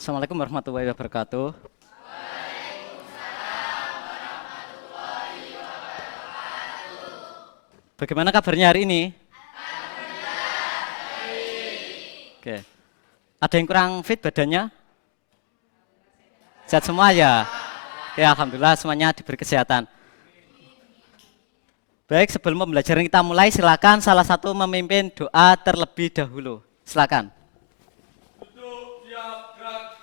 Assalamualaikum warahmatullahi wabarakatuh. Bagaimana kabarnya hari ini? Oke. Ada yang kurang fit badannya? Sehat semua ya? Oke, alhamdulillah semuanya diberi kesehatan. Baik, sebelum pembelajaran kita mulai, silakan salah satu memimpin doa terlebih dahulu. Silakan. Duduk, siap, gerak.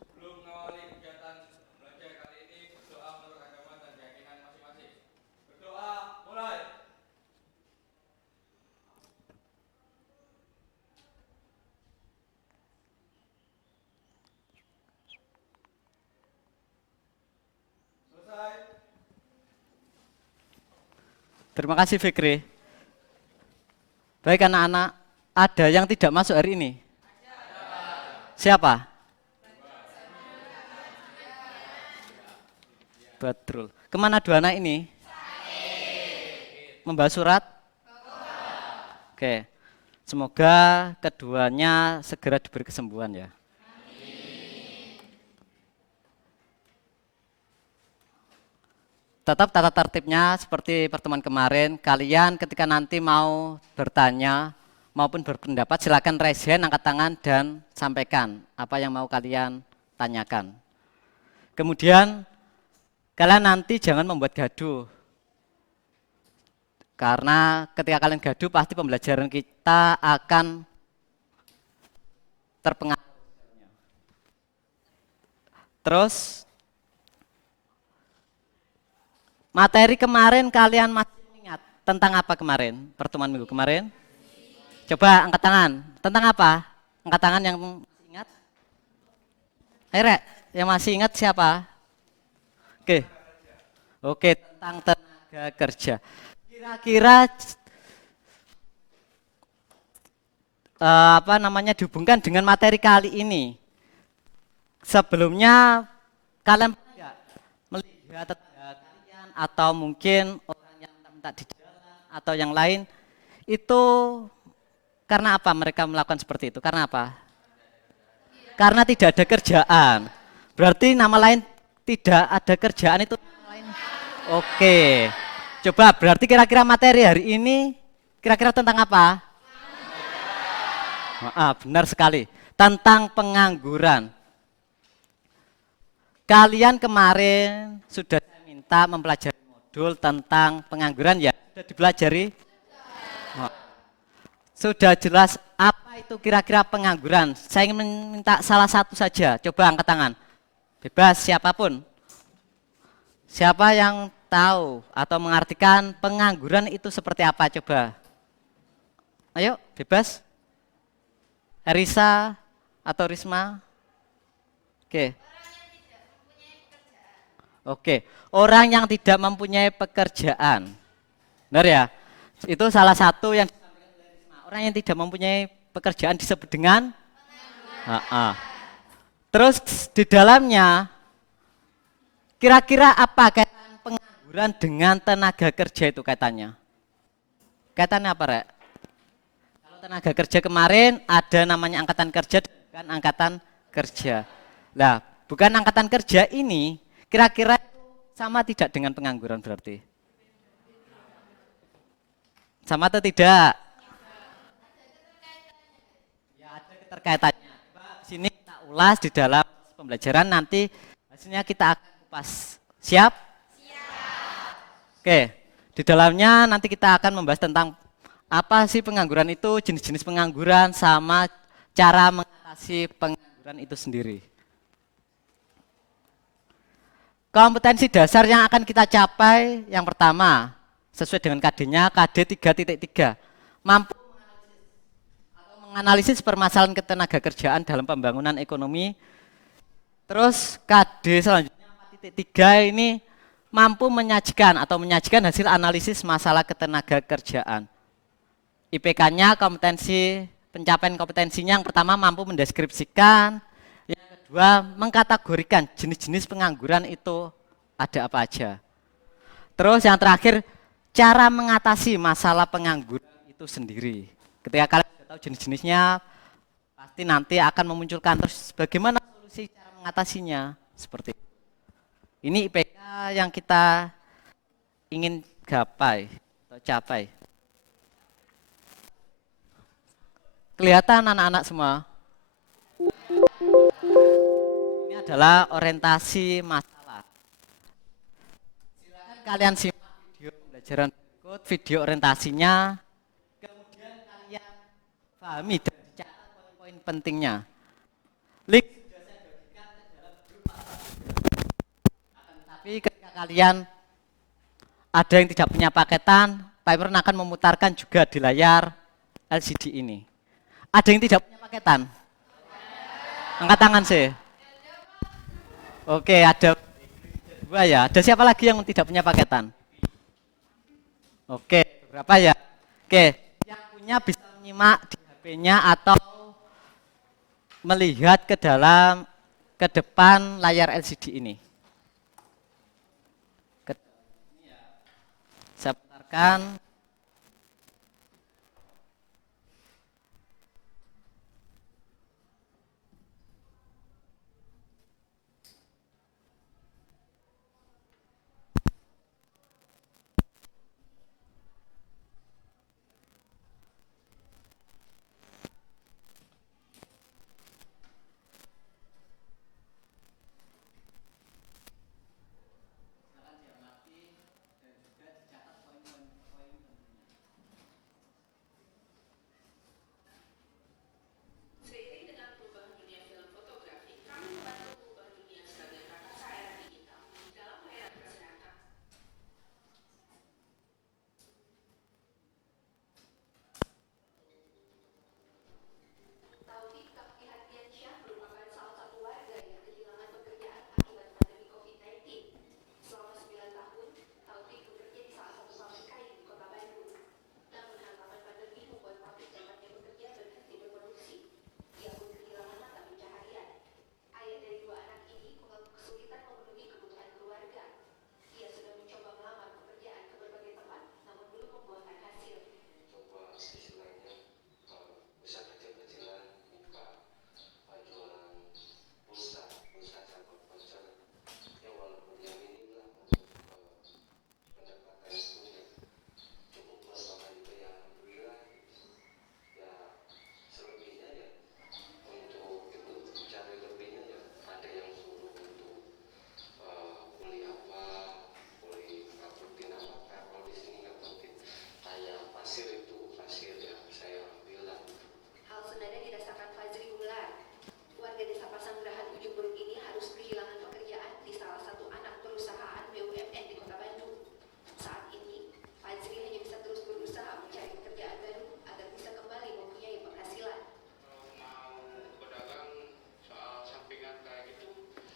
Sebelum mengawali kegiatan belajar kali ini, berdoa menurut agama dan keyakinan masing-masing. Berdoa, mulai. Selesai. Terima kasih Fikri. Baik anak-anak, ada yang tidak masuk hari ini? Siapa? Badrul. Kemana dua anak ini? Membawa surat? Oke. Semoga keduanya segera diberi kesembuhan ya. Tetap tata tertibnya seperti pertemuan kemarin, kalian ketika nanti mau bertanya maupun berpendapat silakan raise hand, angkat tangan dan sampaikan apa yang mau kalian tanyakan. Kemudian kalian nanti jangan membuat gaduh. Karena ketika kalian gaduh pasti pembelajaran kita akan terpengaruh. Terus materi kemarin kalian masih ingat tentang apa kemarin? Pertemuan minggu kemarin? Coba angkat tangan. Tentang apa? Angkat tangan yang masih ingat. Ayo Rek, yang masih ingat siapa? Oke. Oke, tentang tenaga kerja. Kira-kira apa namanya dihubungkan dengan materi kali ini. Sebelumnya kalian pernah nggak melihat tetangga kalian atau mungkin orang yang minta di jalan atau yang lain itu karena apa mereka melakukan seperti itu? Karena apa? Karena tidak ada kerjaan. Berarti nama lain tidak ada kerjaan itu nama lain. Oke. Coba berarti kira-kira materi hari ini kira-kira tentang apa? Benar sekali. Tentang pengangguran. Kalian kemarin sudah minta mempelajari modul tentang pengangguran ya? Sudah dipelajari? Sudah jelas apa itu kira-kira pengangguran? Saya ingin meminta salah satu saja. Coba angkat tangan. Bebas siapapun. Siapa yang tahu atau mengartikan pengangguran itu seperti apa? Coba. Ayo, bebas. Erisa atau Risma? Oke. Oke, orang yang tidak mempunyai pekerjaan. Benar ya? Itu salah satu yang disampaikan oleh Risma. Orang yang tidak mempunyai pekerjaan disebut dengan Terus di dalamnya kira-kira apa kaitan pengangguran dengan tenaga kerja itu kaitannya? Kaitannya apa, Rek? Kalau tenaga kerja kemarin ada namanya angkatan kerja dan angkatan kerja. Nah, bukan angkatan kerja ini kira-kira sama tidak dengan pengangguran berarti? Sama atau tidak? Ya, ada keterkaitannya. Di sini kita ulas di dalam pembelajaran nanti hasilnya kita akan kupas. Siap? Siap. Oke, di dalamnya nanti kita akan membahas tentang apa sih pengangguran itu, jenis-jenis pengangguran sama cara mengatasi pengangguran itu sendiri. Kompetensi dasar yang akan kita capai yang pertama sesuai dengan KD-nya KD 3.3 mampu menganalisis permasalahan ketenagakerjaan dalam pembangunan ekonomi. Terus KD selanjutnya 4.3 ini mampu menyajikan hasil analisis masalah ketenagakerjaan. IPK-nya kompetensi pencapaian kompetensinya yang pertama mampu mendeskripsikan, yang kedua mengkategorikan jenis-jenis pengangguran itu ada apa aja. Terus yang terakhir cara mengatasi masalah pengangguran itu sendiri. Ketika kalian sudah tahu jenis-jenisnya, pasti nanti akan memunculkan terus bagaimana solusi cara mengatasinya seperti itu. Ini IPK yang kita ingin gapai atau capai. Kelihatan anak-anak semua? Ini adalah orientasi masalah. Silakan kalian simak video pembelajaran berikut, video orientasinya. Kemudian kalian pahami dan dicatat poin-poin pentingnya. Link sudah saya bagikan ke dalam grup WhatsApp. Akan tetapi ketika kalian ada yang tidak punya paketan, Pak Imron akan memutarkan juga di layar LCD ini. Ada yang tidak punya paketan? Angkat tangan sih. Oke, ada dua ya. Ada siapa lagi yang tidak punya paketan? Oke, berapa ya? Oke, yang punya bisa menyimak di HP-nya atau melihat ke depan layar LCD ini. Saya putarkan.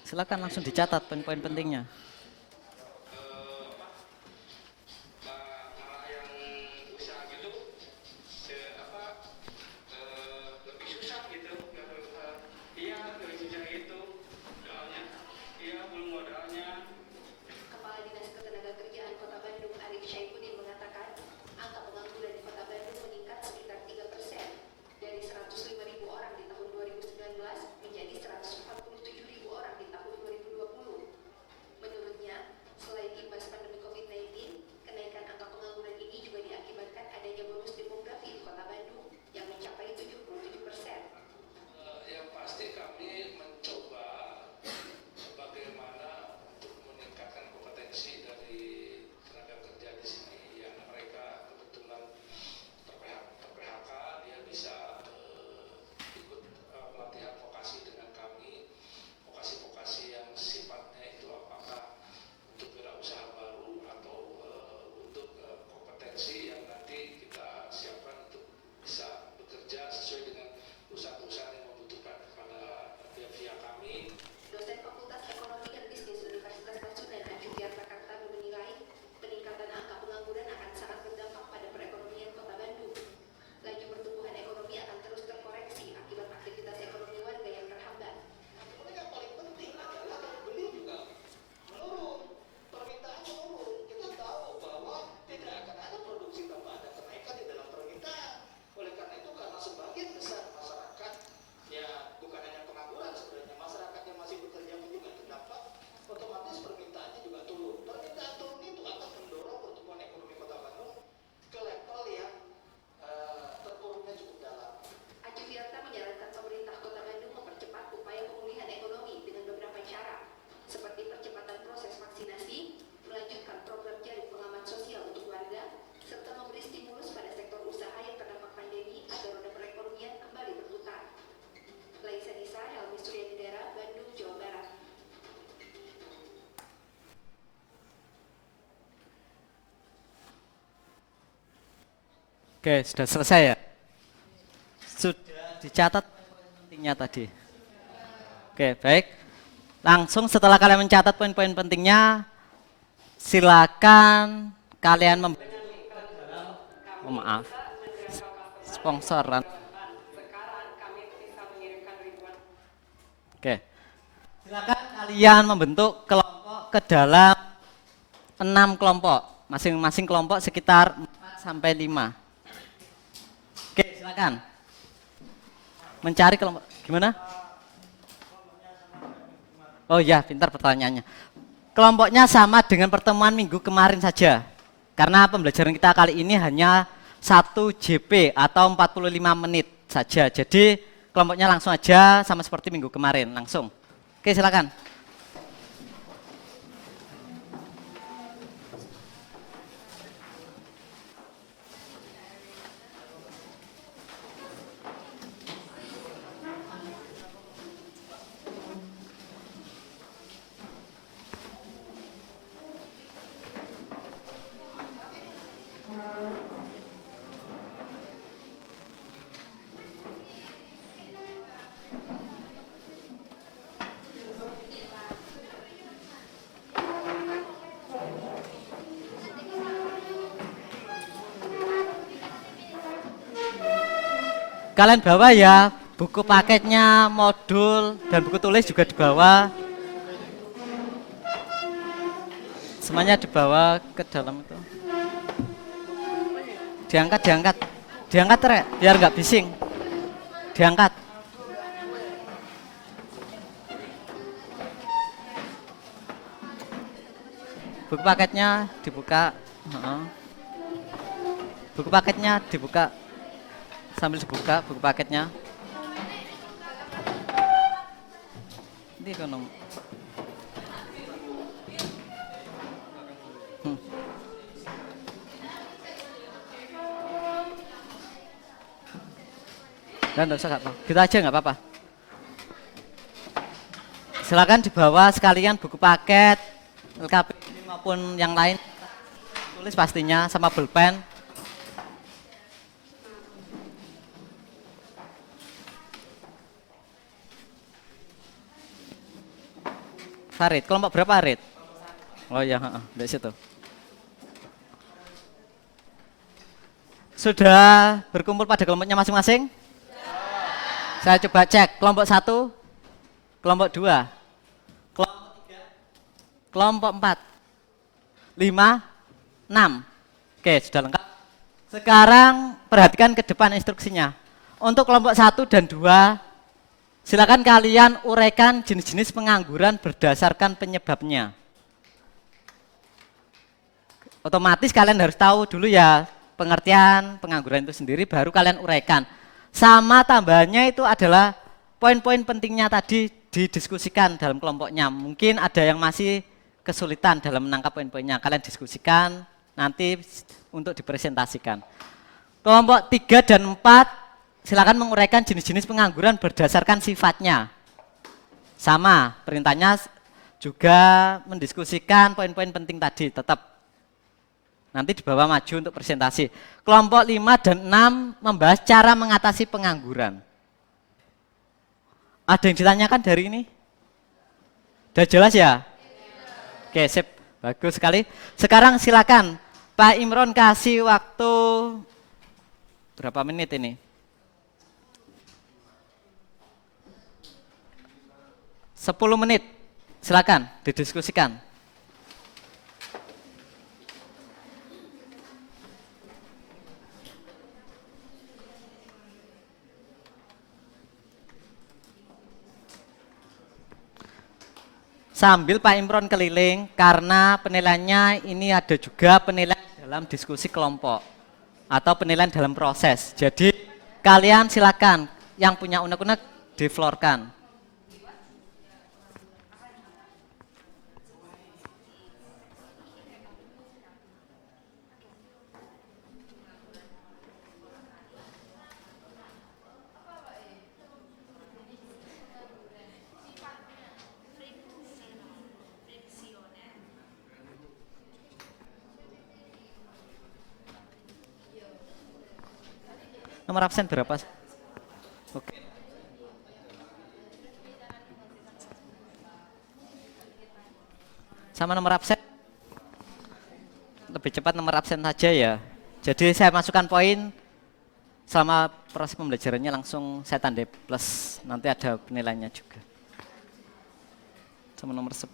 Silakan langsung dicatat poin-poin pentingnya. Oke, sudah selesai ya? Sudah dicatat pentingnya tadi. Oke, baik. Langsung setelah kalian mencatat poin-poin pentingnya, silakan kalian oh, maaf, sponsoran. Oke, silakan kalian membentuk kelompok ke dalam 6 kelompok, masing-masing kelompok sekitar 4 sampai 5. Oke, silakan. Mencari kelompok, gimana? Oh ya, pintar pertanyaannya. Kelompoknya sama dengan pertemuan minggu kemarin saja. Karena pembelajaran kita kali ini hanya 1 JP atau 45 menit saja. Jadi kelompoknya langsung aja sama seperti minggu kemarin, langsung. Oke, silakan. Kalian bawa ya buku paketnya, modul, dan buku tulis juga dibawa. Semuanya dibawa ke dalam itu. Diangkat, diangkat. Diangkat, Rek, biar nggak bising. Diangkat. Buku paketnya dibuka. Buku paketnya dibuka. Sambil dibuka buku paketnya. Ini ekonom. Dan enggak usah nggak apa. Gitu aja nggak apa-apa. Silakan dibawa sekalian buku paket, LKP maupun yang lain. Tulis pastinya sama pulpen. Farid, kelompok berapa Farid? Oh iya, dari situ. Sudah berkumpul pada kelompoknya masing-masing? Saya coba cek, kelompok 1, kelompok 2, kelompok 3, kelompok 4, 5, 6. Oke, sudah lengkap. Sekarang perhatikan ke depan instruksinya. Untuk kelompok 1 dan 2, silakan kalian uraikan jenis-jenis pengangguran berdasarkan penyebabnya. Otomatis kalian harus tahu dulu ya pengertian pengangguran itu sendiri, baru kalian uraikan. Sama tambahannya itu adalah poin-poin pentingnya tadi didiskusikan dalam kelompoknya. Mungkin ada yang masih kesulitan dalam menangkap poin-poinnya. Kalian diskusikan nanti untuk dipresentasikan. Kelompok 3 dan 4 silakan menguraikan jenis-jenis pengangguran berdasarkan sifatnya. Sama, perintahnya juga mendiskusikan poin-poin penting tadi, tetap. Nanti dibawa maju untuk presentasi. Kelompok 5 dan 6 membahas cara mengatasi pengangguran. Ada yang ditanyakan dari ini? Sudah jelas ya? Oke, sip. Bagus sekali. Sekarang silakan Pak Imron kasih waktu berapa menit ini? 10 menit. Silakan didiskusikan. Sambil Pak Imron keliling, karena penilaiannya ini ada juga penilaian dalam diskusi kelompok atau penilaian dalam proses. Jadi kalian silakan yang punya unek-unek diflorkan. Nomor absen berapa? Oke. Sama nomor absen lebih cepat nomor absen saja ya. Jadi saya masukkan poin selama proses pembelajarannya langsung saya tandai plus, nanti ada penilaiannya juga. Sama nomor 10.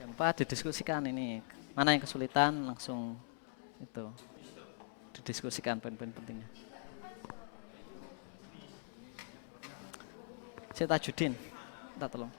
Jangan lupa didiskusikan ini. Mana yang kesulitan langsung itu didiskusikan poin-poin pentingnya. Saya Tajudin, minta tolong.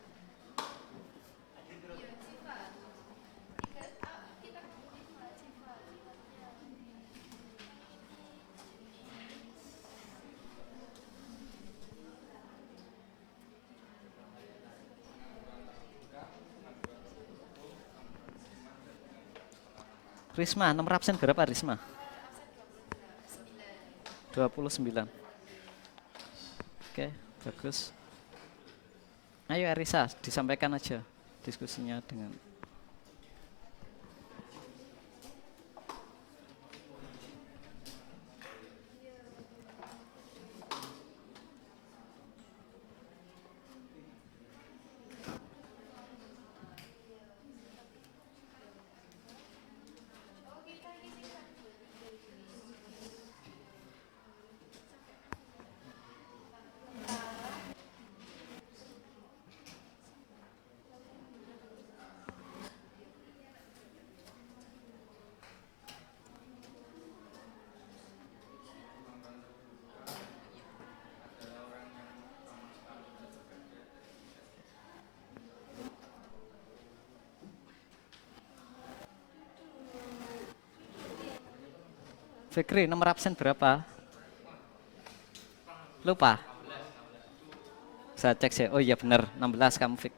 Risma, nomor absen berapa Risma? 29. Oke, bagus. Ayo Arisa, disampaikan aja diskusinya dengan Fikri, nomor absen berapa? Lupa? Saya cek sih. Oh iya benar, 16 kamu Fik.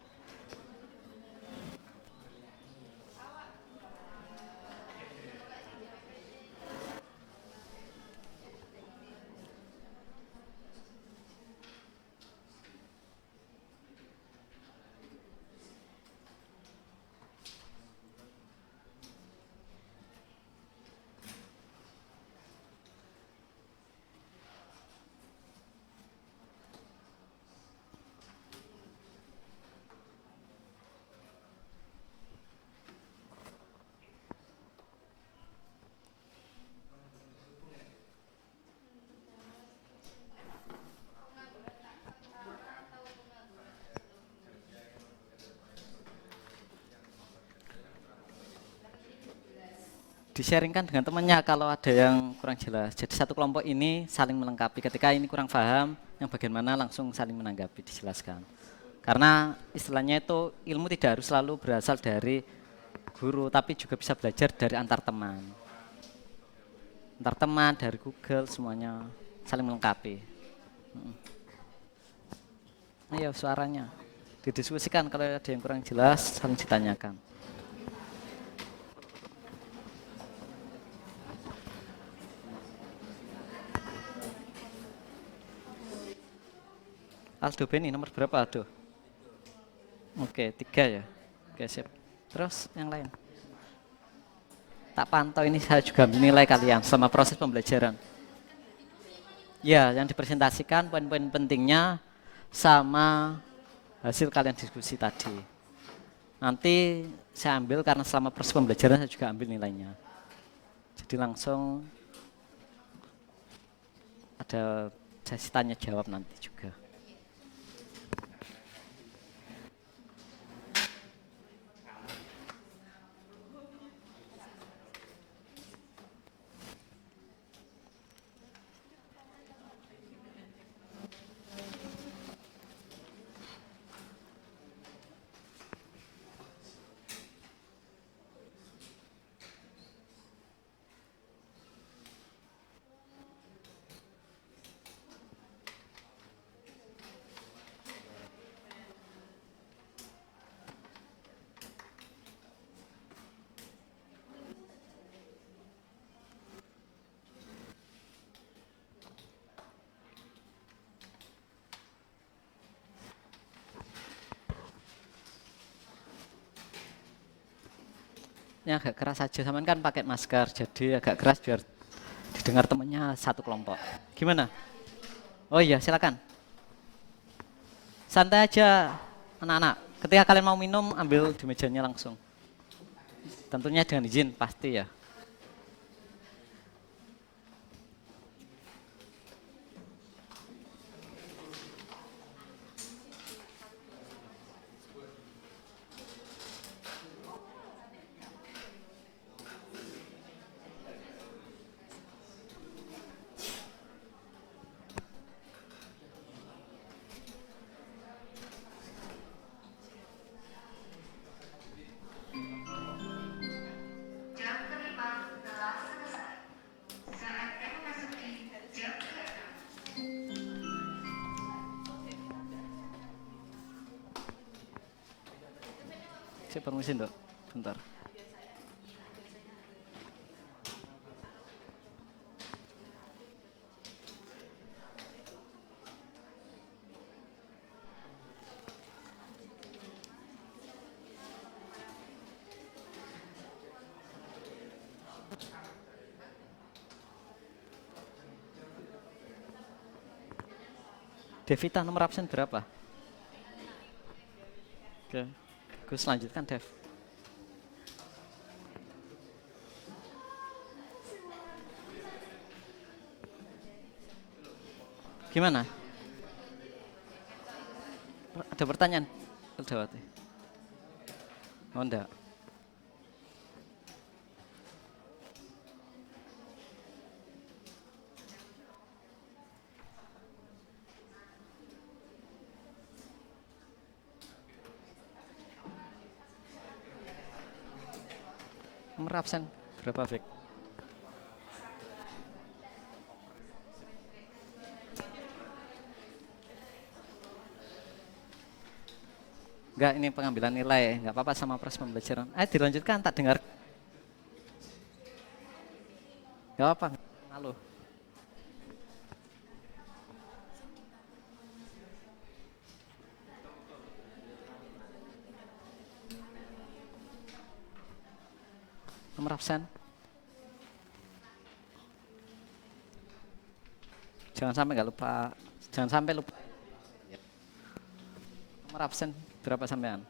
Di-sharingkan dengan temannya kalau ada yang kurang jelas. Jadi satu kelompok ini saling melengkapi. Ketika ini kurang paham, yang bagian mana langsung saling menanggapi, dijelaskan. Karena istilahnya itu ilmu tidak harus selalu berasal dari guru, tapi juga bisa belajar dari antar teman. Antar teman, dari Google, semuanya saling melengkapi. Ayo suaranya didiskusikan, kalau ada yang kurang jelas saling ditanyakan. Aldo Beni nomor berapa Aldo? Oke, 3 ya. Oke, sip. Terus yang lain? Tak pantau ini, saya juga menilai kalian selama proses pembelajaran. Ya, yang dipresentasikan poin-poin pentingnya sama hasil kalian diskusi tadi. Nanti saya ambil karena selama proses pembelajaran saya juga ambil nilainya. Jadi langsung ada sesi tanya jawab nanti juga. yang agak keras aja, saman kan pakai masker, jadi agak keras biar didengar temennya satu kelompok. Gimana? Oh iya, silakan. Santai aja, anak-anak. Ketika kalian mau minum, ambil di mejanya langsung. Tentunya dengan izin, pasti ya. Saya permisi, Dok. Bentar. Devita, nomor absen berapa? Oke, Gus lanjutkan, Dev. Gimana? Ada pertanyaan? Dawati. Oh, enggak. Nomor absen berapa, Vic? Enggak, ini pengambilan nilai. Enggak apa-apa sama proses pembelajaran. Dilanjutkan, tak dengar. Enggak apa-apa. Halo. Nomor absen. Jangan sampai nggak lupa. Jangan sampai lupa. Nomor absen berapa sampean?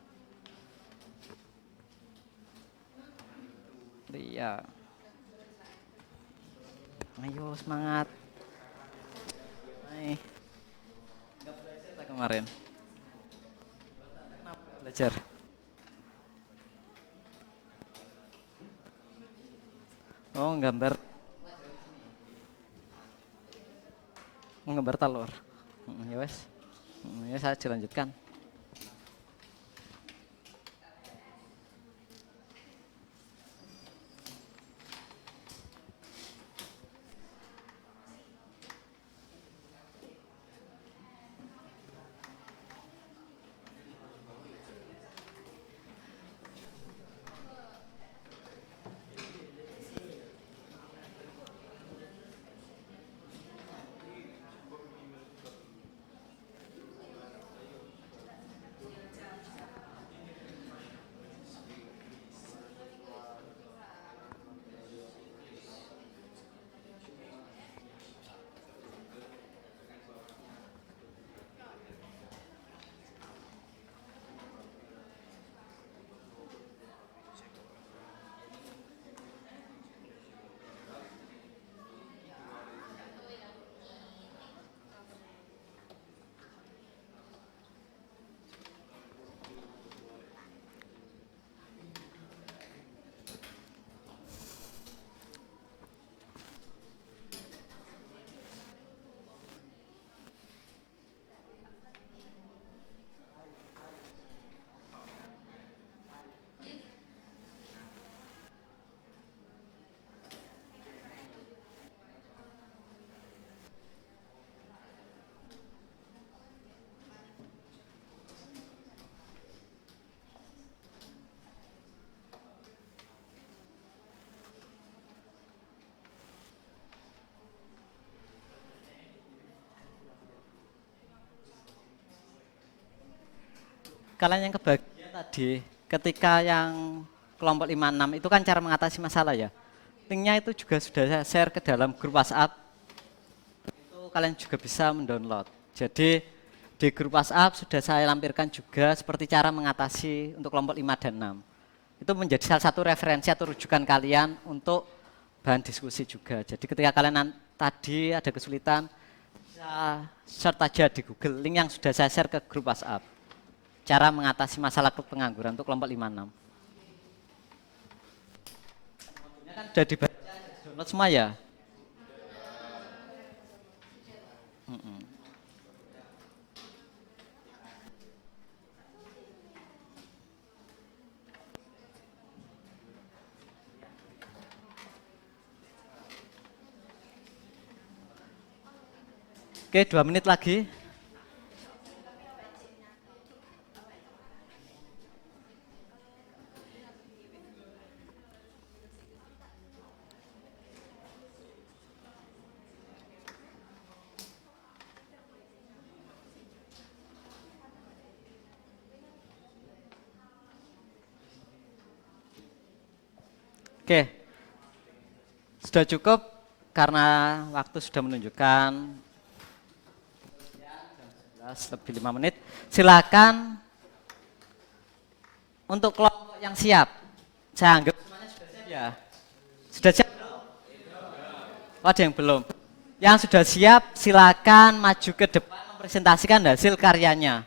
Iya. Ayo semangat. Hai. Nggak belajar kemarin. Kenapa belajar? Oh, gambar. Menggambar telur. Ya wes. Ya saya dilanjutkan. Kalian yang kebagian tadi ketika yang kelompok 56 itu kan cara mengatasi masalah ya. Linknya itu juga sudah saya share ke dalam grup WhatsApp. Itu kalian juga bisa mendownload. Jadi di grup WhatsApp sudah saya lampirkan juga seperti cara mengatasi untuk kelompok 5 dan 6. Itu menjadi salah satu referensi atau rujukan kalian untuk bahan diskusi juga. Jadi ketika kalian tadi ada kesulitan, bisa search aja di Google link yang sudah saya share ke grup WhatsApp. Cara mengatasi masalah pengangguran untuk kelompok 56. Kan sudah dibaca, download semua ya? Oke, 2 menit lagi. Oke, sudah cukup karena waktu sudah menunjukkan 11 lebih 5 menit. Silakan untuk kelompok yang siap. Saya anggap semuanya sudah siap ya. Sudah siap? Oh, ada yang belum. Yang sudah siap silakan maju ke depan mempresentasikan hasil karyanya.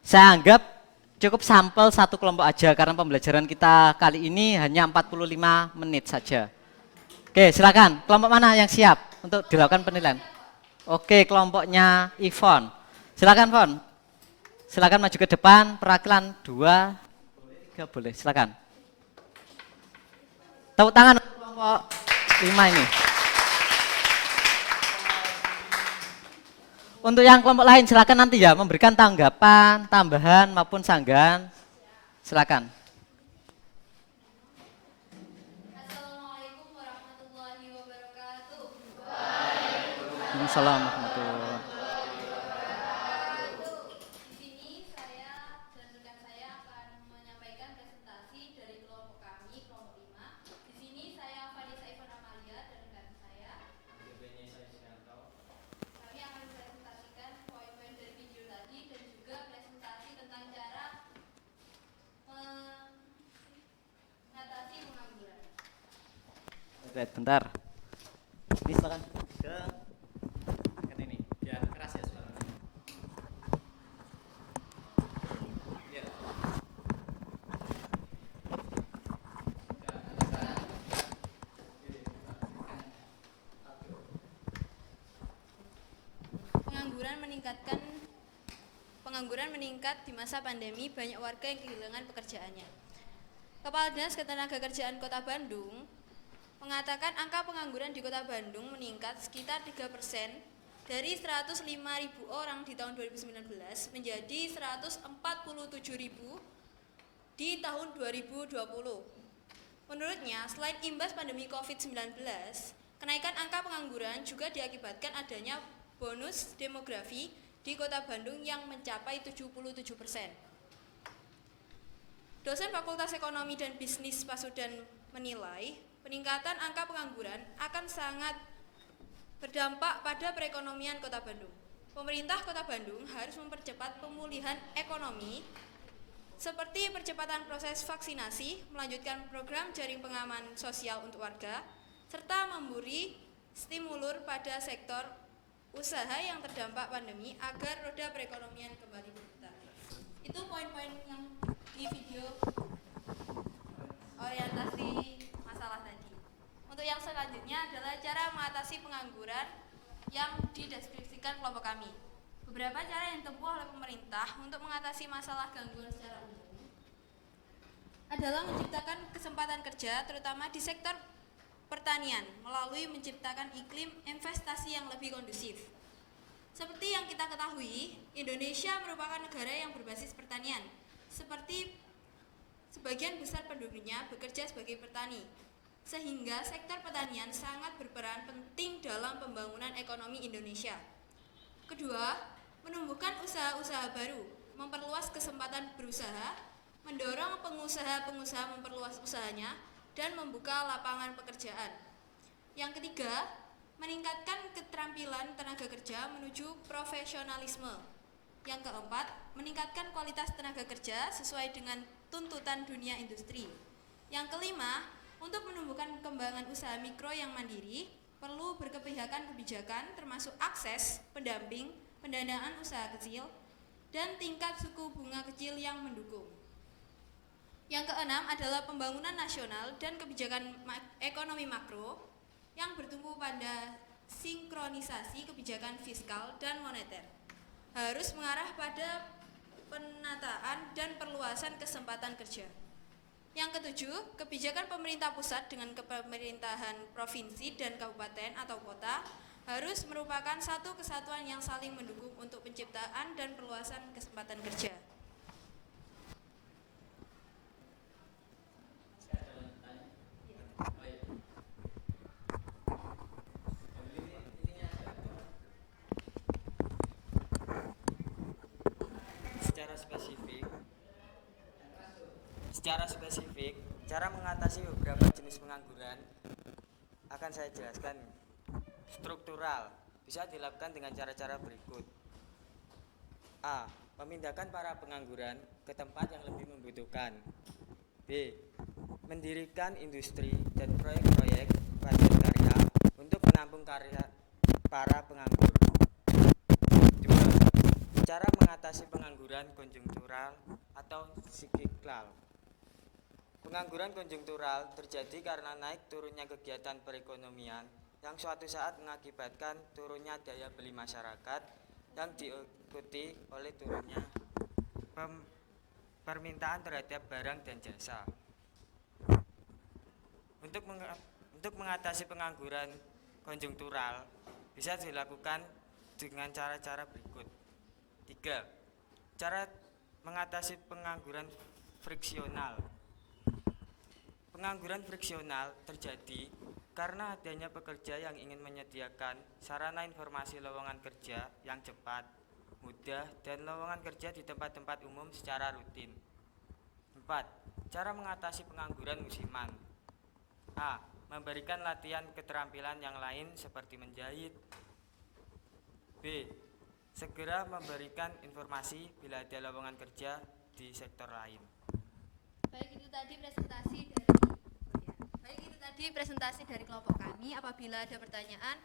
Saya anggap cukup sampel satu kelompok aja karena pembelajaran kita kali ini hanya 45 menit saja. Oke, silakan. Kelompok mana yang siap untuk dilakukan penilaian? Oke, kelompoknya Ivon. Silakan, Von. Silakan maju ke depan, perwakilan 2, 3 boleh, silakan. Tepuk tangan untuk kelompok 5 ini. Untuk yang kelompok lain silakan nanti ya memberikan tanggapan, tambahan maupun sanggahan. Silakan. Assalamualaikum warahmatullahi wabarakatuh. Waalaikumsalam warahmatullahi wabarakatuh. Di sini saya dan rekan saya akan menyampaikan presentasi dari kelompok kami, kelompok 5. Di sini saya Vanessa Ivan Amalia dan rekan saya. Kami akan mempresentasikan poin-poin dari video tadi dan juga presentasi tentang cara mengatasi pengangguran. Bentar. Ini silakan. Kan ini, biar keras ya suaranya. Iya. Pengangguran meningkat di masa pandemi, banyak warga yang kehilangan pekerjaannya. Kepala Dinas Ketenagakerjaan Kota Bandung mengatakan angka pengangguran di Kota Bandung meningkat sekitar 3% dari 105.000 orang di tahun 2019 menjadi 147.000 di tahun 2020. Menurutnya, selain imbas pandemi COVID-19, kenaikan angka pengangguran juga diakibatkan adanya bonus demografi di Kota Bandung yang mencapai 77%. Dosen Fakultas Ekonomi dan Bisnis Pasudan menilai peningkatan angka pengangguran akan sangat berdampak pada perekonomian Kota Bandung. Pemerintah Kota Bandung harus mempercepat pemulihan ekonomi seperti percepatan proses vaksinasi, melanjutkan program jaring pengaman sosial untuk warga, serta memberi stimulur pada sektor usaha yang terdampak pandemi agar roda perekonomian kembali berputar. Itu poin-poin yang di video orientasi masalah tadi. Untuk yang selanjutnya adalah cara mengatasi pengangguran yang dideskripsikan kelompok kami. Beberapa cara yang ditempuh oleh pemerintah untuk mengatasi masalah gangguan secara umum adalah menciptakan kesempatan kerja terutama di sektor pertanian melalui menciptakan iklim investasi yang lebih kondusif. Seperti yang kita ketahui, Indonesia merupakan negara yang berbasis pertanian. Seperti sebagian besar penduduknya bekerja sebagai petani, sehingga sektor pertanian sangat berperan penting dalam pembangunan ekonomi Indonesia. Kedua, menumbuhkan usaha-usaha baru, memperluas kesempatan berusaha, mendorong penggunaan pengusaha-pengusaha memperluas usahanya dan membuka lapangan pekerjaan. Yang ketiga, meningkatkan keterampilan tenaga kerja menuju profesionalisme. Yang keempat, meningkatkan kualitas tenaga kerja sesuai dengan tuntutan dunia industri. Yang kelima, untuk menumbuhkan kembangan usaha mikro yang mandiri, perlu berkepihakan kebijakan termasuk akses, pendamping, pendanaan usaha kecil, dan tingkat suku bunga kecil yang mendukung. Yang keenam adalah pembangunan nasional dan kebijakan ekonomi makro yang bertumpu pada sinkronisasi kebijakan fiskal dan moneter. Harus mengarah pada penataan dan perluasan kesempatan kerja. Yang ketujuh, kebijakan pemerintah pusat dengan kepemerintahan provinsi dan kabupaten atau kota harus merupakan satu kesatuan yang saling mendukung untuk penciptaan dan perluasan kesempatan kerja. Secara spesifik, cara mengatasi beberapa jenis pengangguran akan saya jelaskan. Struktural bisa dilakukan dengan cara-cara berikut. A. Memindahkan para pengangguran ke tempat yang lebih membutuhkan. B. Mendirikan industri dan proyek-proyek padat karya untuk menampung karya para penganggur. 2. Cara mengatasi pengangguran konjungtural atau siklikal. Pengangguran konjungtural terjadi karena naik turunnya kegiatan perekonomian yang suatu saat mengakibatkan turunnya daya beli masyarakat yang diikuti oleh turunnya permintaan terhadap barang dan jasa. Untuk mengatasi pengangguran konjungtural bisa dilakukan dengan cara-cara berikut. 3. Cara mengatasi pengangguran friksional. Pengangguran friksional terjadi karena adanya pekerja yang ingin menyediakan sarana informasi lowongan kerja yang cepat, mudah, dan lowongan kerja di tempat-tempat umum secara rutin. 4. Cara mengatasi pengangguran musiman. A. Memberikan latihan keterampilan yang lain seperti menjahit. B. Segera memberikan informasi bila ada lowongan kerja di sektor lain. Baik, itu tadi presentasi dari kelompok kami. Apabila ada pertanyaan,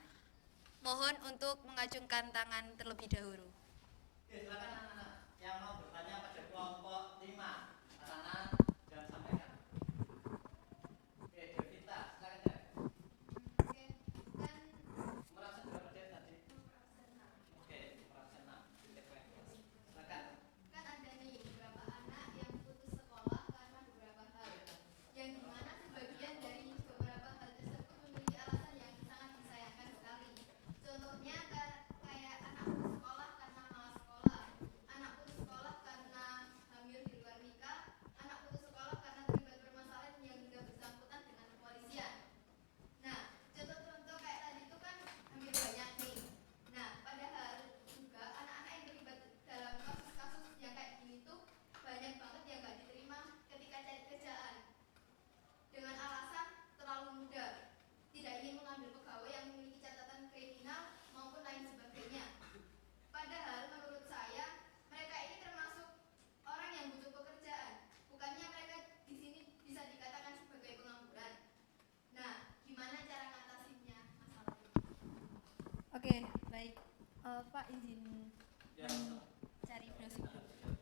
mohon untuk mengacungkan tangan terlebih dahulu. Oke, silakan anak-anak yang mau bertanya pada kelompok 5. Tangan dan sampaikan. Oke, Devita, silakan Dev. Oke, kan Merasa berapa Dev tadi? Oke, merasa 6. Silakan. kan ada nih beberapa anak yang putus sekolah karena beberapa hal, yang dimana sebagian dari beberapa hal tersebut memiliki alasan yang sangat disayangkan sekali. Contohnya kayak anak putus sekolah karena malas sekolah, anak putus sekolah karena hamil di luar nikah, anak putus sekolah karena terlibat permasalahan yang hingga bersangkutan dengan kepolisian. Nah, contoh-contoh kayak tadi itu kan hampir banyak nih. Nah, padahal juga anak-anak yang terlibat dalam kasus-kasus yang kayak gini tuh banyak banget yang nggak diterima ketika cari kerjaan dengan alasan terlalu muda, tidak ingin mengambil pegawai yang memiliki catatan kriminal maupun lain sebagainya. Padahal menurut saya mereka ini termasuk orang yang butuh pekerjaan, bukannya mereka di sini bisa dikatakan sebagai pengangguran. Nah, gimana cara ngatasinnya masalah ini? Oke, baik. Pak izin Ya, cari browsing dulu.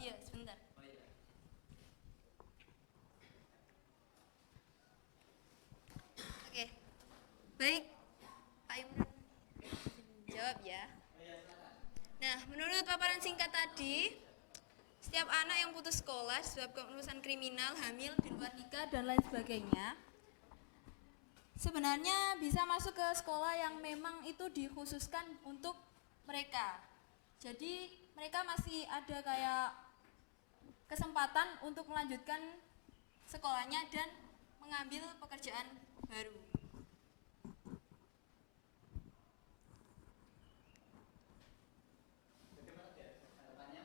Iya, sebentar. oh iya. Oke, baik. Pak Imran, izin jawab ya. Oh iya, silakan. Nah, menurut paparan singkat tadi, setiap anak yang putus sekolah disebabkan urusan kriminal, hamil, di luar nikah, dan lain sebagainya, sebenarnya bisa masuk ke sekolah yang memang itu dikhususkan untuk mereka. Jadi mereka masih ada kayak kesempatan untuk melanjutkan sekolahnya dan mengambil pekerjaan baru. Bagaimana Dev? Tanggapannya?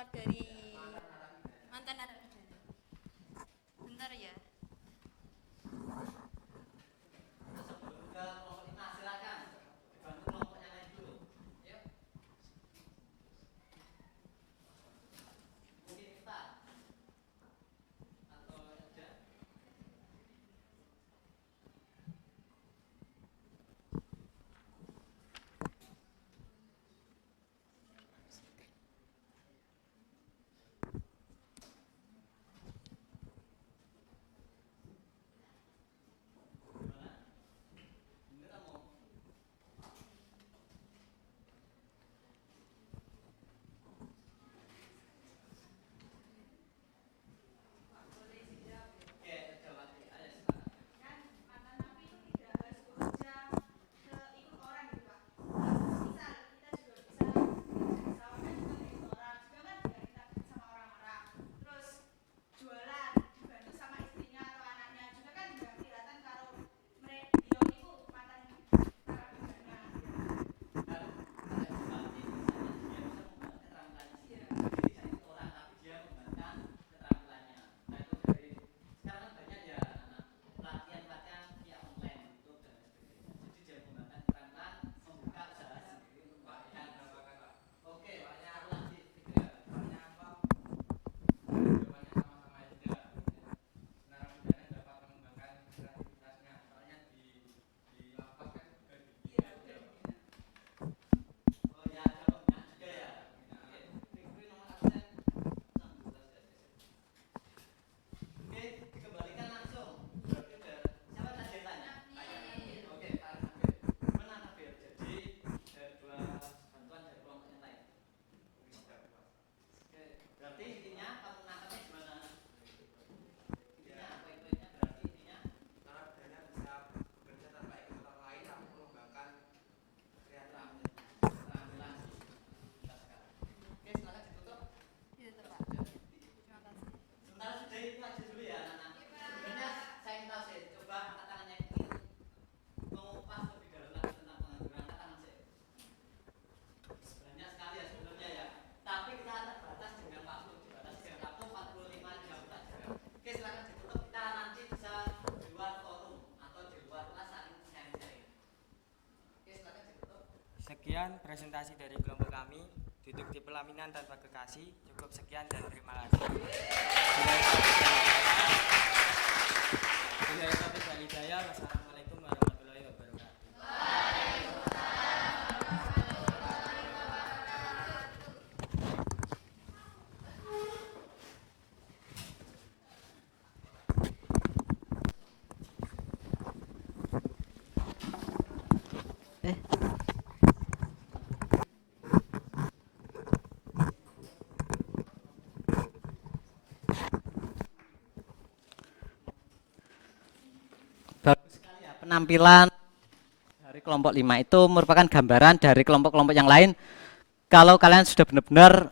keluar dari mantan narapidana. Bentar ya. Sebelum ke kelompok 5 silakan dibantu kelompok yang lain dulu. Yuk. Mungkin kita atau ada. Gimana? Ini kamu. Oke, coba ayo silakan. Mantan napi itu tidak harus bekerja ikut orang gitu Pak. Misal kita juga bisa sawahnya juga ikut orang, juga kan juga kita sama orang-orang. Terus jualan dibantu sama istrinya atau anaknya, juga kan juga kelihatan kalau mereka itu mantan narapidana. Dan ada bupati misalnya dia bisa membantu keterampilannya sendiri. Jadi tidak ikut orang tapi dia mengembangkan keterampilannya. Nah itu dari sekarang kan banyak ya anak pelatihan via online YouTube dan sebagainya. Jadi dia mengembangkan keterampilan membuka usaha sendiri untuk Pak, ini membuka. tambahkan Pak. Oke, satu lagi tiga. Soalnya apa? Jawabannya sama-sama aja. Narapidana dapat mengembangkan kreativitasnya. Soalnya di lapas kan juga jawabannya. Oh ya, jawabnya juga ya. Oke, Fikri nomor absen 16 ya. Oke, dikembalikan langsung. Berarti udah siapa tadi yang tanya? Oke, Pak Nafir. Gimana Nafir? Jadi dari dua bantuan dari kelompok yang lain. Oke, berarti intinya kamu nangkapnya gimana? Intinya poin-poinnya berarti intinya Narapidana bisa bekerja tanpa ikut orang lain tapi mengembangkan kreativitas. keterampilan kita sekarang. Oke, silakan ditutup. Itu Pak. Terima kasih. Sementara sudah itu aja dulu ya anak-anak. Sebenarnya saya ingin tahu sih, coba angkat tangannya yang ingin mengupas lebih dalam lagi tentang pengangguran. Angkat tangan sih. Banyak sekali ya sebenarnya ya. Tapi kita terbatas dengan waktu, dibatasi dengan waktu 45 jam saja. Oke, silakan ditutup. Kita nanti bisa di luar forum atau di luar kelas saling sharing-sharing. Oke, silakan ditutup. Sekian presentasi dari kelompok kami. Duduk di pelaminan tanpa kekasih. Cukup sekian dan terima kasih. Bila taufiq wal hidayah. Wassalamualaikum warahmatullahi wabarakatuh. Bagus sekali ya penampilan dari kelompok 5 itu merupakan gambaran dari kelompok-kelompok yang lain. Kalau kalian sudah benar-benar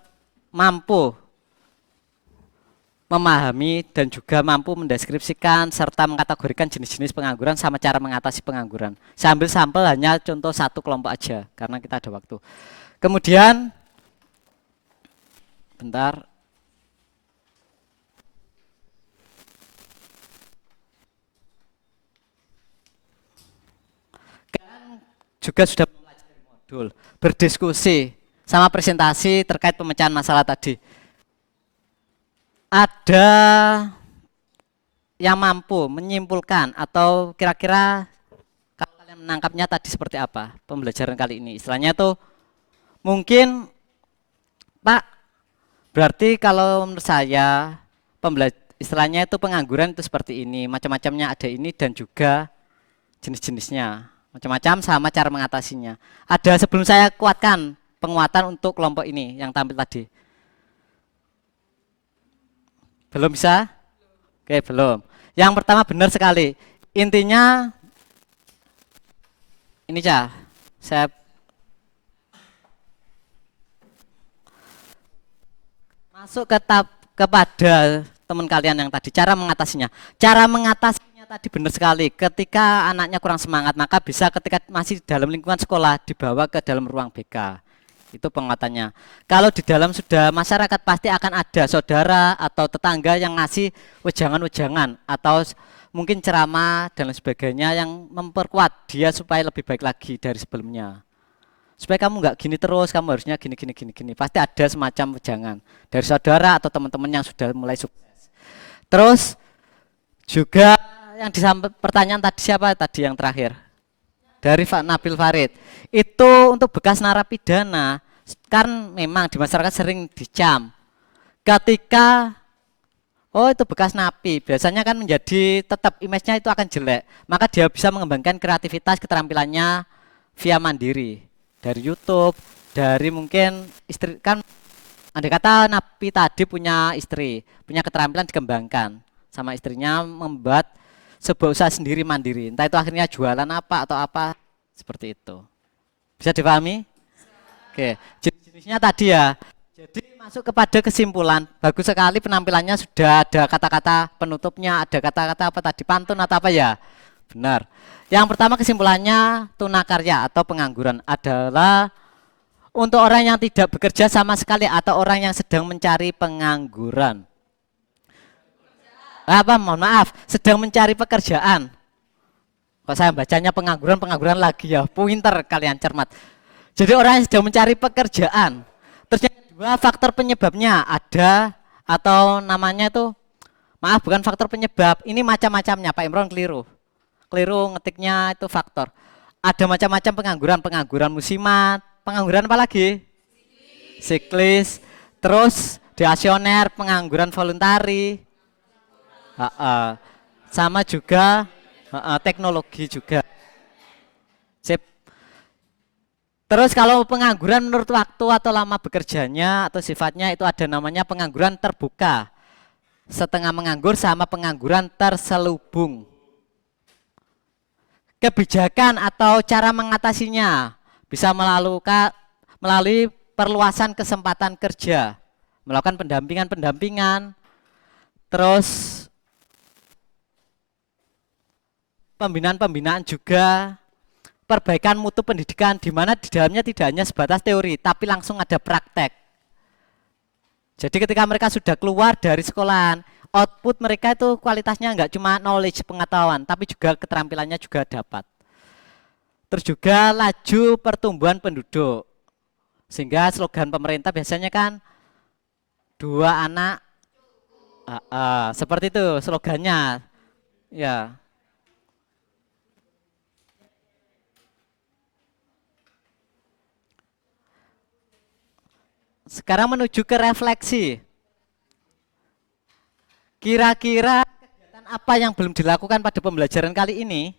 mampu memahami dan juga mampu mendeskripsikan serta mengkategorikan jenis-jenis pengangguran sama cara mengatasi pengangguran. Saya ambil sampel hanya contoh satu kelompok aja karena kita ada waktu. Kemudian bentar. Kalian juga sudah mempelajari modul, berdiskusi sama presentasi terkait pemecahan masalah tadi. Ada yang mampu menyimpulkan atau kira-kira kalau kalian menangkapnya tadi seperti apa pembelajaran kali ini? Istilahnya tuh mungkin Pak, berarti kalau menurut saya istilahnya itu pengangguran itu seperti ini, macam-macamnya ada ini dan juga jenis-jenisnya, macam-macam sama cara mengatasinya. Ada sebelum saya kuatkan penguatan untuk kelompok ini yang tampil tadi. Belum bisa? Oke, belum. Yang pertama benar sekali. Intinya ini ya, saya masuk kepada teman kalian yang tadi cara mengatasinya. Cara mengatasinya tadi benar sekali. Ketika anaknya kurang semangat, maka bisa ketika masih dalam lingkungan sekolah dibawa ke dalam ruang BK. Itu penguatannya. Kalau di dalam sudah masyarakat pasti akan ada saudara atau tetangga yang ngasih wejangan-wejangan atau mungkin ceramah dan lain sebagainya yang memperkuat dia supaya lebih baik lagi dari sebelumnya. Supaya kamu nggak gini terus, kamu harusnya gini gini gini gini. Pasti ada semacam wejangan dari saudara atau teman-teman yang sudah mulai sukses. Terus juga yang disampaikan pertanyaan tadi siapa tadi yang terakhir? Dari Nabil Farid. Itu untuk bekas narapidana kan memang di masyarakat sering dicam. Ketika itu bekas napi, biasanya kan menjadi tetap image-nya itu akan jelek. Maka dia bisa mengembangkan kreativitas keterampilannya via mandiri dari YouTube, dari mungkin istri kan andai kata napi tadi punya istri, punya keterampilan dikembangkan sama istrinya membuat sebuah usaha sendiri mandiri. Entah itu akhirnya jualan apa atau apa seperti itu. Bisa dipahami? Oke, jenis-jenisnya tadi ya. Jadi masuk kepada kesimpulan, bagus sekali penampilannya sudah ada kata-kata penutupnya, ada kata-kata apa tadi pantun atau apa ya? Benar. Yang pertama kesimpulannya tunakarya atau pengangguran adalah untuk orang yang tidak bekerja sama sekali atau orang yang sedang mencari pengangguran. Mohon maaf, sedang mencari pekerjaan. Kok saya bacanya pengangguran lagi ya, pinter kalian cermat. Jadi orang yang sedang mencari pekerjaan. Terus yang kedua faktor penyebabnya ada atau namanya itu, maaf bukan faktor penyebab, ini macam-macamnya Pak Imron keliru. Keliru ngetiknya itu faktor. Ada macam-macam pengangguran musiman, pengangguran apa lagi? Siklis, terus deasioner, pengangguran voluntari. Sama juga teknologi juga. Sip. Terus kalau pengangguran menurut waktu atau lama bekerjanya atau sifatnya itu ada namanya pengangguran terbuka, setengah menganggur sama pengangguran terselubung. Kebijakan atau cara mengatasinya bisa melalui perluasan kesempatan kerja, melakukan pendampingan, terus pembinaan juga, perbaikan mutu pendidikan di mana di dalamnya tidak hanya sebatas teori tapi langsung ada praktek. Jadi ketika mereka sudah keluar dari sekolahan, output mereka itu kualitasnya enggak cuma knowledge pengetahuan tapi juga keterampilannya juga dapat. Terus juga laju pertumbuhan penduduk. Sehingga slogan pemerintah biasanya kan 2 anak seperti itu slogannya. Ya. Sekarang menuju ke refleksi. Kira-kira kegiatan apa yang belum dilakukan pada pembelajaran kali ini?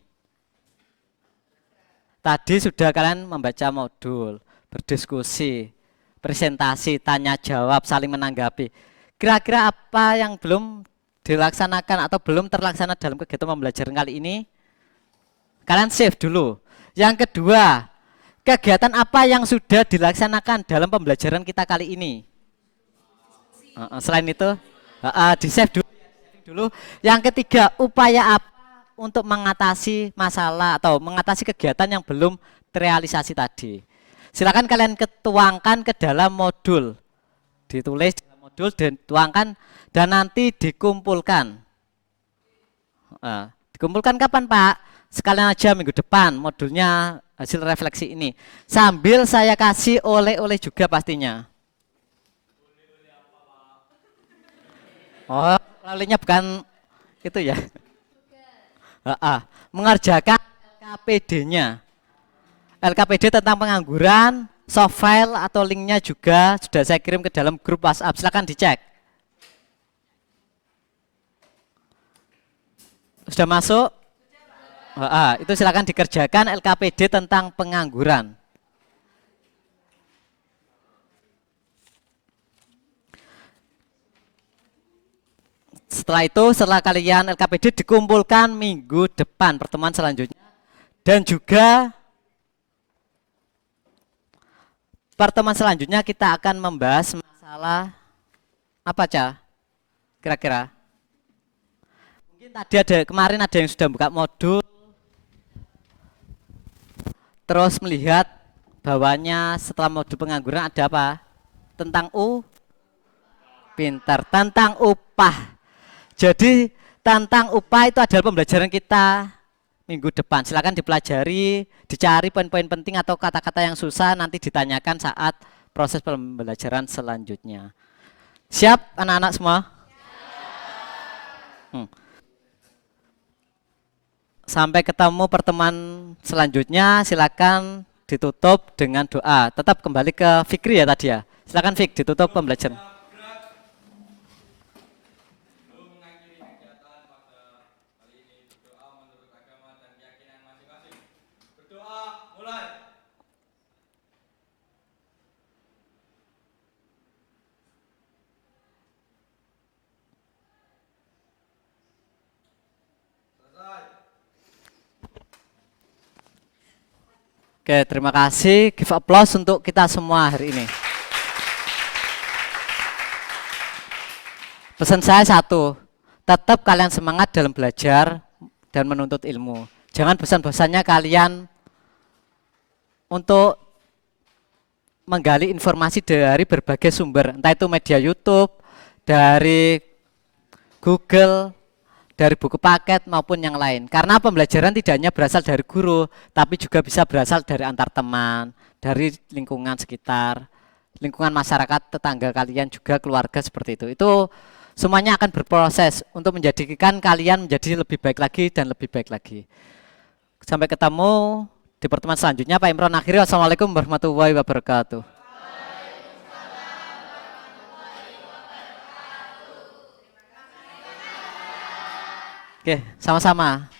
Tadi sudah kalian membaca modul, berdiskusi, presentasi, tanya jawab, saling menanggapi. Kira-kira apa yang belum dilaksanakan atau belum terlaksana dalam kegiatan pembelajaran kali ini? Kalian save dulu. Yang kedua, kegiatan apa yang sudah dilaksanakan dalam pembelajaran kita kali ini? Selain itu, di save dulu. Yang ketiga, upaya apa untuk mengatasi masalah atau mengatasi kegiatan yang belum terrealisasi tadi? Silakan kalian tuangkan ke dalam modul, ditulis dalam modul dan tuangkan dan nanti dikumpulkan. Dikumpulkan kapan Pak? Sekalian aja minggu depan modulnya hasil refleksi ini. Sambil saya kasih oleh-oleh juga pastinya. Oh, olehnya bukan itu ya. Mengerjakan LKPD-nya. LKPD tentang pengangguran, soft file atau linknya juga sudah saya kirim ke dalam grup WhatsApp. Silakan dicek. Sudah masuk? Itu silakan dikerjakan LKPD tentang pengangguran. Setelah itu, setelah kalian LKPD dikumpulkan minggu depan pertemuan selanjutnya. Dan juga pertemuan selanjutnya kita akan membahas masalah apa Ca? Kira-kira? Mungkin tadi kemarin ada yang sudah buka modul. Terus melihat bawahnya setelah modul pengangguran ada apa? Tentang pintar, tentang upah. Jadi tentang upah itu adalah pembelajaran kita minggu depan. Silakan dipelajari, dicari poin-poin penting atau kata-kata yang susah nanti ditanyakan saat proses pembelajaran selanjutnya. Siap anak-anak semua? Sampai ketemu pertemuan selanjutnya, silakan ditutup dengan doa. Tetap kembali ke Fikri ya tadi ya. Silakan Fik, ditutup pembelajaran. Sebelum mengakhiri kegiatan pada kali ini, berdoa menurut agama dan keyakinan masing-masing. Berdoa mulai. Selesai. Oke, terima kasih. Give applause untuk kita semua hari ini. Pesan saya satu, tetap kalian semangat dalam belajar dan menuntut ilmu. Jangan bosan-bosannya kalian untuk menggali informasi dari berbagai sumber, entah itu media YouTube, dari Google, dari buku paket maupun yang lain. Karena pembelajaran tidak hanya berasal dari guru, tapi juga bisa berasal dari antar teman, dari lingkungan sekitar, lingkungan masyarakat, tetangga kalian juga, keluarga seperti itu. Itu semuanya akan berproses untuk menjadikan kalian menjadi lebih baik lagi dan lebih baik lagi. Sampai ketemu di pertemuan selanjutnya. Pak Imron akhiri. Wassalamualaikum warahmatullahi wabarakatuh. Oke, sama-sama.